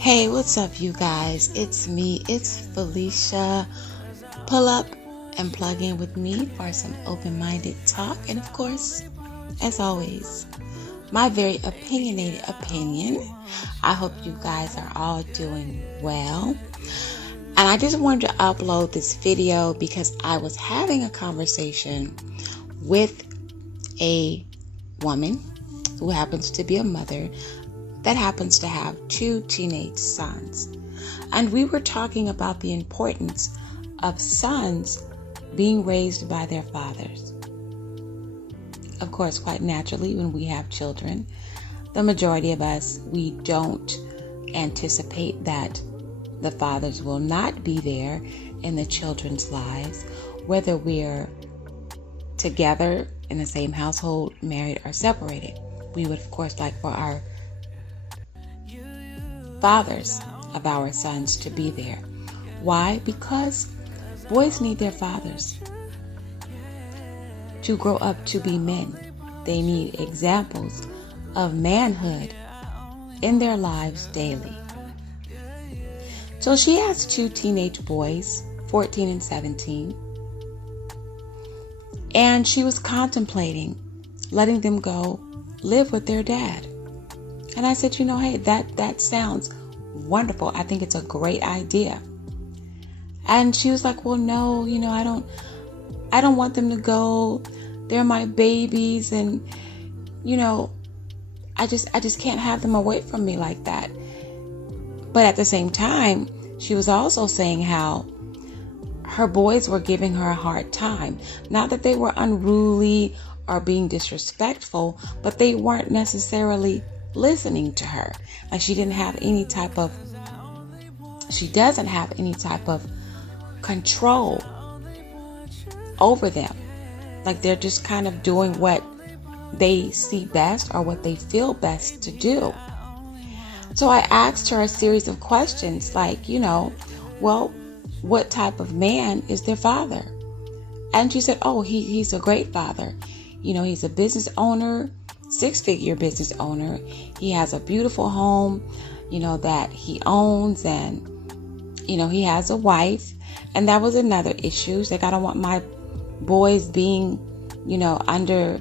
Hey, what's up, you guys? It's me, it's Felicia. Pull up and plug in with me for some open-minded talk. And of course, as always, my very opinionated opinion. I hope you guys are all doing well. And I just wanted to upload this video because I was having a conversation with a woman who happens to be a mother that happens to have 2 teenage sons. And we were talking about the importance of sons being raised by their fathers. Of course, quite naturally, when we have children, the majority of us, we don't anticipate that the fathers will not be there in the children's lives, whether we're together in the same household, married or separated. We would, of course, like for our fathers of our sons to be there. Why? Because boys need their fathers to grow up to be men. They need examples of manhood in their lives daily. So she has 2 teenage boys, 14 and 17, and she was contemplating letting them go live with their dad. And I said, hey, that sounds wonderful. I think it's a great idea. And she was like, well, no, I don't want them to go. They're my babies. And, I just can't have them away from me like that. But at the same time, she was also saying how her boys were giving her a hard time. Not that they were unruly or being disrespectful, but they weren't necessarily listening to her. Like she doesn't have any type of control over them. Like they're just kind of doing what they see best or what they feel best to do. So I asked her a series of questions like, well, what type of man is their father? And she said, oh, he's a great father. He's a business owner, 6-figure business owner. He has a beautiful home, that he owns, and, he has a wife. And that was another issue. She's like, I don't want my boys being, under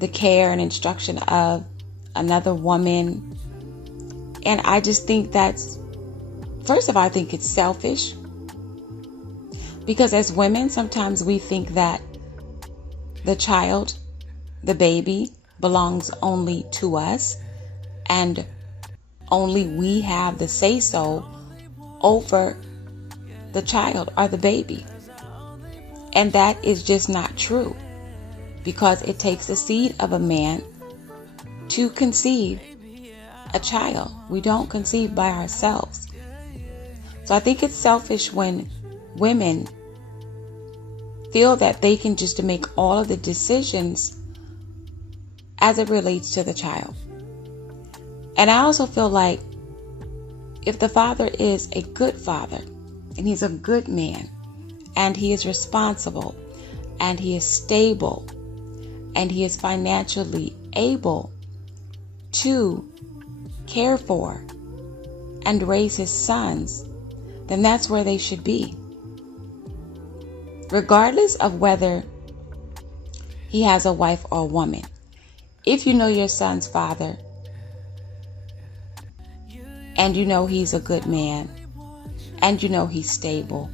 the care and instruction of another woman. And I just think first of all, I think it's selfish. Because as women, sometimes we think that the child, the baby, belongs only to us, and only we have the say-so over the child or the baby. And that is just not true, because it takes the seed of a man to conceive a child. We don't conceive by ourselves. So I think it's selfish when women feel that they can just make all of the decisions as it relates to the child. And I also feel like if the father is a good father, and he's a good man, and he is responsible, and he is stable, and he is financially able to care for and raise his sons, then that's where they should be. Regardless of whether he has a wife or a woman. If you know your son's father, and he's a good man, and he's stable.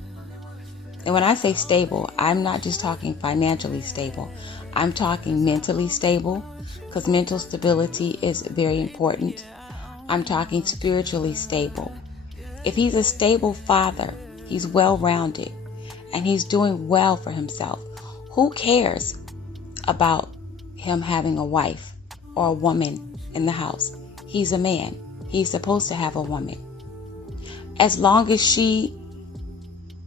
And when I say stable, I'm not just talking financially stable. I'm talking mentally stable, because mental stability is very important. I'm talking spiritually stable. If he's a stable father, he's well-rounded, and he's doing well for himself, who cares about him having a wife or a woman in the house? He's a man. He's supposed to have a woman. As long as she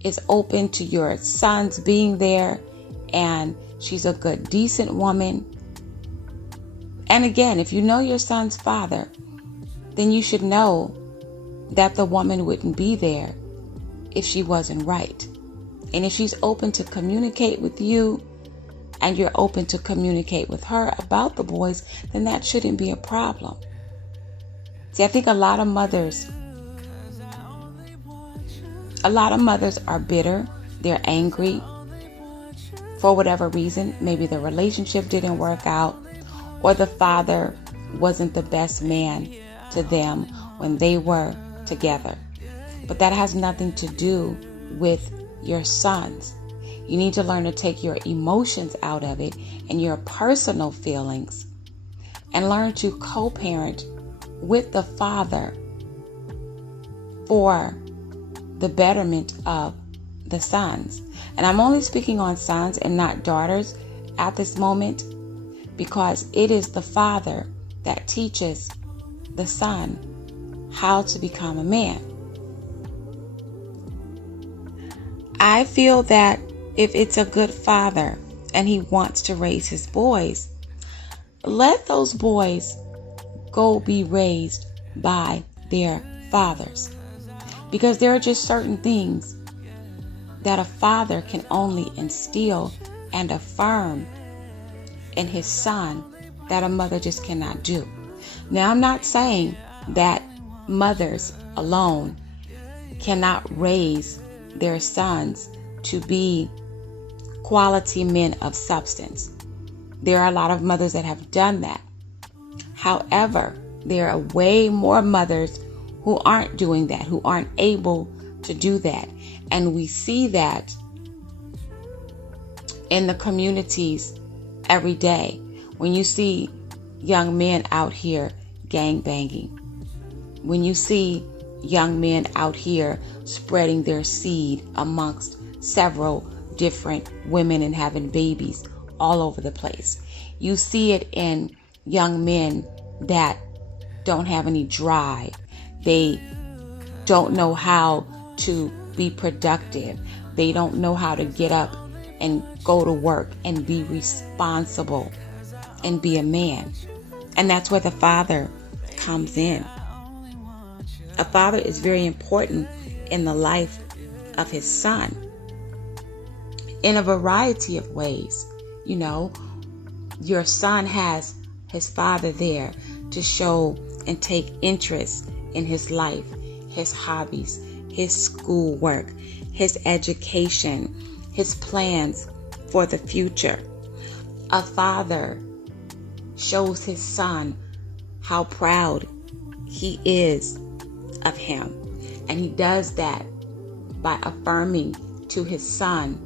is open to your sons being there, and she's a good, decent woman. And again, if you know your son's father, then you should know that the woman wouldn't be there if she wasn't right. And if she's open to communicate with you, and you're open to communicate with her about the boys, then that shouldn't be a problem. See, I think a lot of mothers A lot of mothers are bitter. They're angry for whatever reason. Maybe the relationship didn't work out, or the father wasn't the best man to them when they were together. But that has nothing to do with your sons. You need to learn to take your emotions out of it and your personal feelings and learn to co-parent with the father for the betterment of the sons. And I'm only speaking on sons and not daughters at this moment, because it is the father that teaches the son how to become a man. I feel that if it's a good father and he wants to raise his boys, let those boys go be raised by their fathers. Because there are just certain things that a father can only instill and affirm in his son that a mother just cannot do. Now, I'm not saying that mothers alone cannot raise their sons to be quality men of substance. There are a lot of mothers that have done that. However, there are way more mothers who aren't doing that, who aren't able to do that. And we see that in the communities every day. When you see young men out here gang banging, when you see young men out here spreading their seed amongst several different women and having babies all over the place. You see it in young men that don't have any drive. They don't know how to be productive. They don't know how to get up and go to work and be responsible and be a man. And that's where the father comes in. A father is very important in the life of his son in a variety of ways. You know, your son has his father there to show and take interest in his life, his hobbies, his schoolwork, his education, his plans for the future. A father shows his son how proud he is of him. And he does that by affirming to his son,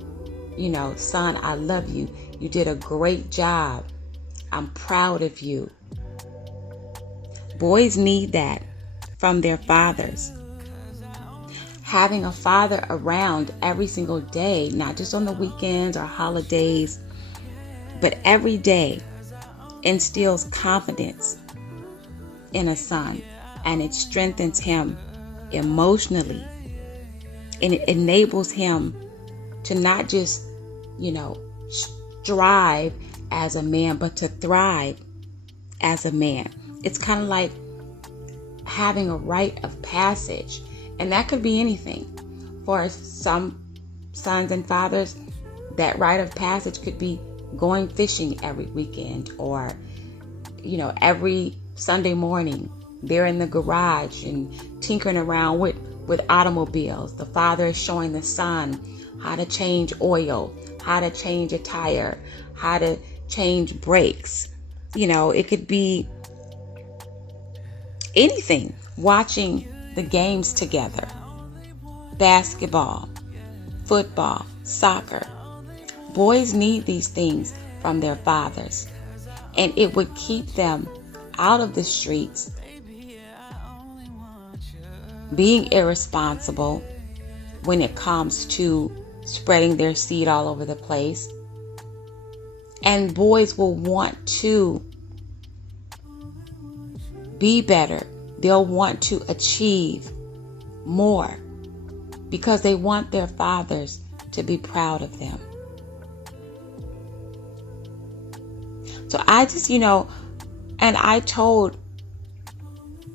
you know, son, I love you. You did a great job. I'm proud of you. Boys need that from their fathers. Having a father around every single day, not just on the weekends or holidays, but every day, instills confidence in a son, and it strengthens him emotionally, and it enables him to not just, you know, strive as a man, but to thrive as a man. It's kind of like having a rite of passage, and that could be anything. For some sons and fathers, that rite of passage could be going fishing every weekend, or, you know, every Sunday morning they're in the garage and tinkering around with automobiles. The father is showing the son how to change oil, how to change a tire, how to change brakes. You know, it could be anything. Watching the games together. Basketball, football, soccer. Boys need these things from their fathers. And it would keep them out of the streets, being irresponsible when it comes to spreading their seed all over the place. And boys will want to be better. They'll want to achieve more because they want their fathers to be proud of them. So I just, you know, and I told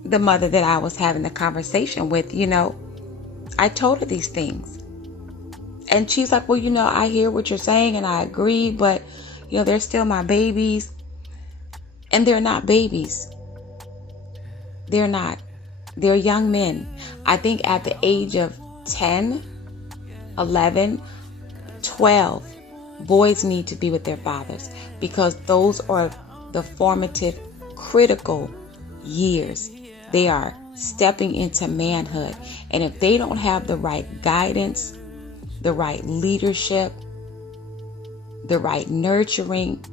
the mother that I was having the conversation with, you know, I told her these things. And she's like, well, you know, I hear what you're saying and I agree, but, you know, they're still my babies. And they're not babies. They're not. They're young men. I think at the age of 10, 11, 12, boys need to be with their fathers because those are the formative, critical years. They are stepping into manhood. And if they don't have the right guidance, the right leadership, the right nurturing,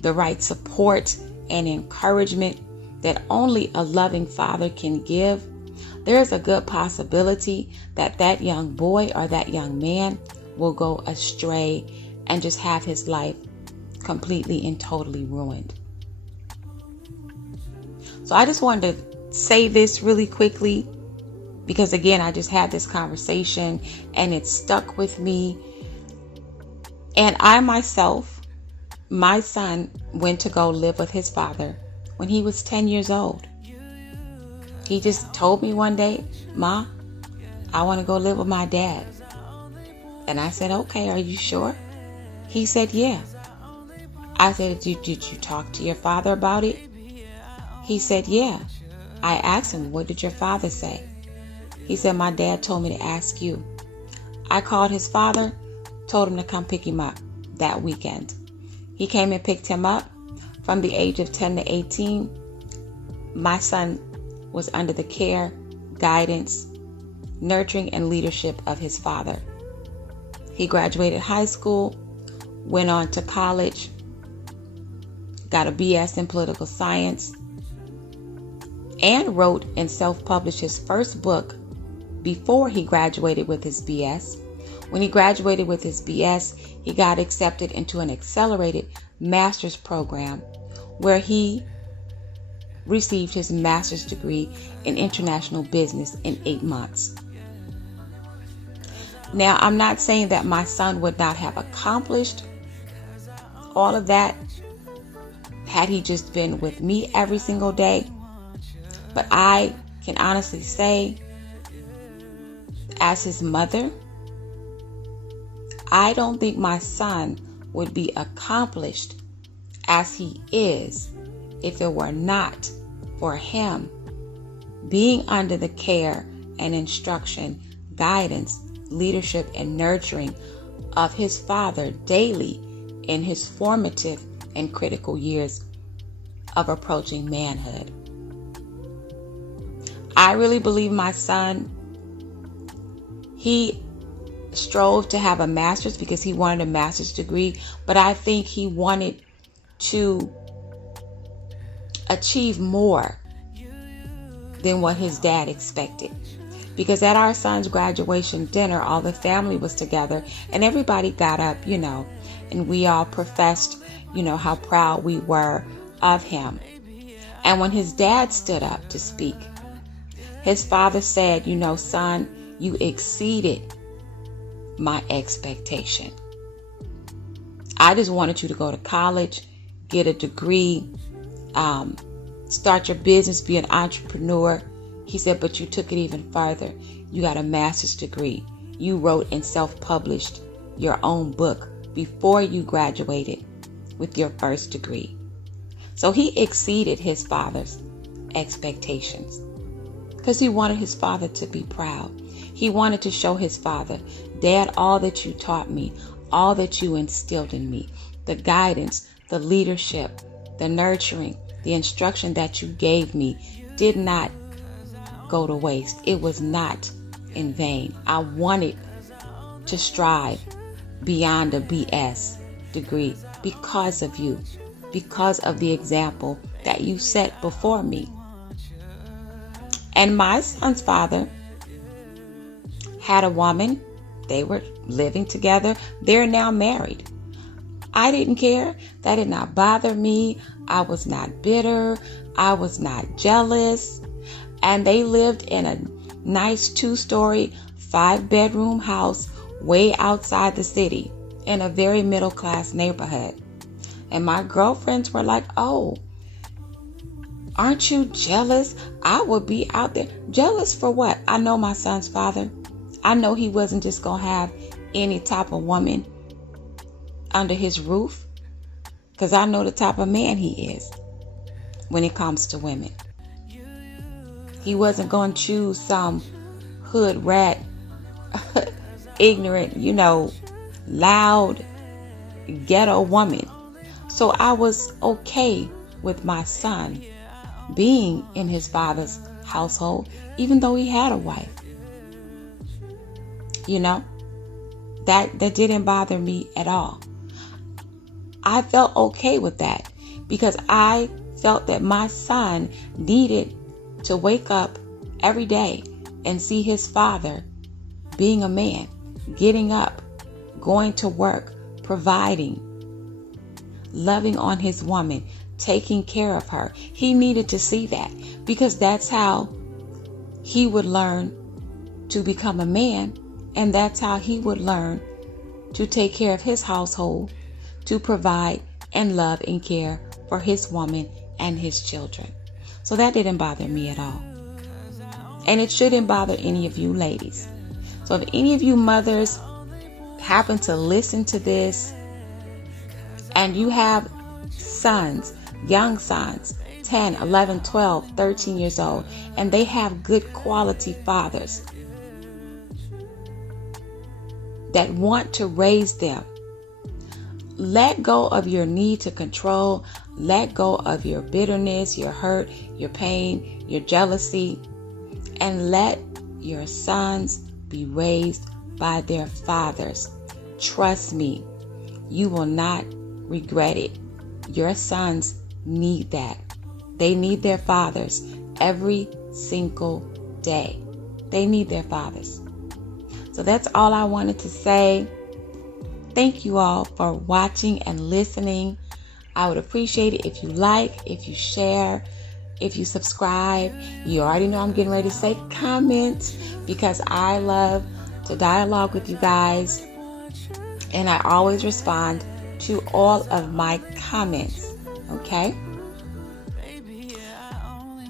the right support and encouragement that only a loving father can give, there's a good possibility that that young boy or that young man will go astray and just have his life completely and totally ruined. So I just wanted to say this really quickly because, again, I just had this conversation and it stuck with me. And I myself, my son went to go live with his father when he was 10 years old. He just told me one day, "Ma, I want to go live with my dad." And I said, "Okay, are you sure?" He said, "Yeah." I said, did you talk to your father about it?" He said, "Yeah." I asked him, "What did your father say?" He said, "My dad told me to ask you." I called his father, told him to come pick him up that weekend. He came and picked him up. From the age of 10 to 18, my son was under the care, guidance, nurturing, and leadership of his father. He graduated high school, went on to college, got a BS in political science, and wrote and self-published his first book before he graduated with his BS. When he graduated with his BS, he got accepted into an accelerated master's program where he received his master's degree in international business in 8 months. Now, I'm not saying that my son would not have accomplished all of that had he just been with me every single day. But I can honestly say, as his mother, I don't think my son would be accomplished as he is if it were not for him being under the care and instruction, guidance, leadership, and nurturing of his father daily in his formative and critical years of approaching manhood. I really believe my son, he strove to have a master's because he wanted a master's degree, but I think he wanted to achieve more than what his dad expected. Because at our son's graduation dinner, all the family was together and everybody got up, and we all professed, how proud we were of him. And when his dad stood up to speak, his father said, "Son, you exceeded my expectation. I just wanted you to go to college, get a degree, start your business, be an entrepreneur." He said, "But you took it even further. You got a master's degree. You wrote and self-published your own book before you graduated with your first degree." So he exceeded his father's expectations because he wanted his father to be proud. He wanted to show his father, "Dad, all that you taught me, all that you instilled in me, the guidance, the leadership, the nurturing, the instruction that you gave me did not go to waste. It was not in vain. I wanted to strive beyond a BS degree because of you, because of the example that you set before me." And my son's father had a woman. They were living together. They're now married. I didn't care. That did not bother me. I was not bitter. I was not jealous. And they lived in a nice 2-story, 5-bedroom house way outside the city in a very middle-class neighborhood. And my girlfriends were like, "Oh, aren't you jealous? I would be out there." Jealous for what? I know my son's father. I know he wasn't just going to have any type of woman under his roof, because I know the type of man he is when it comes to women. He wasn't going to choose some hood rat, ignorant, loud, ghetto woman. So I was okay with my son being in his father's household, even though he had a wife. That didn't bother me at all. I felt okay with that because I felt that my son needed to wake up every day and see his father being a man, getting up, going to work, providing, loving on his woman, taking care of her. He needed to see that because that's how he would learn to become a man, and that's how he would learn to take care of his household, to provide and love and care for his woman and his children. So that didn't bother me at all. And it shouldn't bother any of you ladies. So if any of you mothers happen to listen to this and you have sons, young sons, 10, 11, 12, 13 years old, and they have good quality fathers that want to raise them, let go of your need to control. Let go of your bitterness, your hurt, your pain, your jealousy, and let your sons be raised by their fathers. Trust me, you will not regret it. Your sons need that. They need their fathers every single day. They need their fathers. So that's all I wanted to say. Thank you all for watching and listening. I would appreciate it if you like, if you share, if you subscribe. You already know I'm getting ready to say comment because I love to dialogue with you guys. And I always respond to all of my comments. Okay?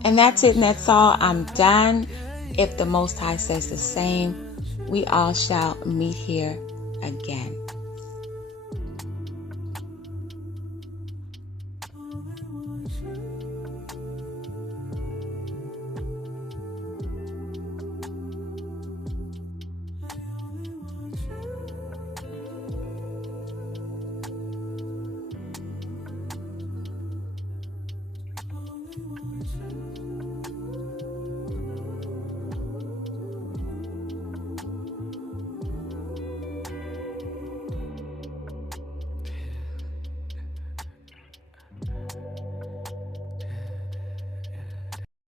And that's it and that's all. I'm done. If the Most High says the same, we all shall meet here again.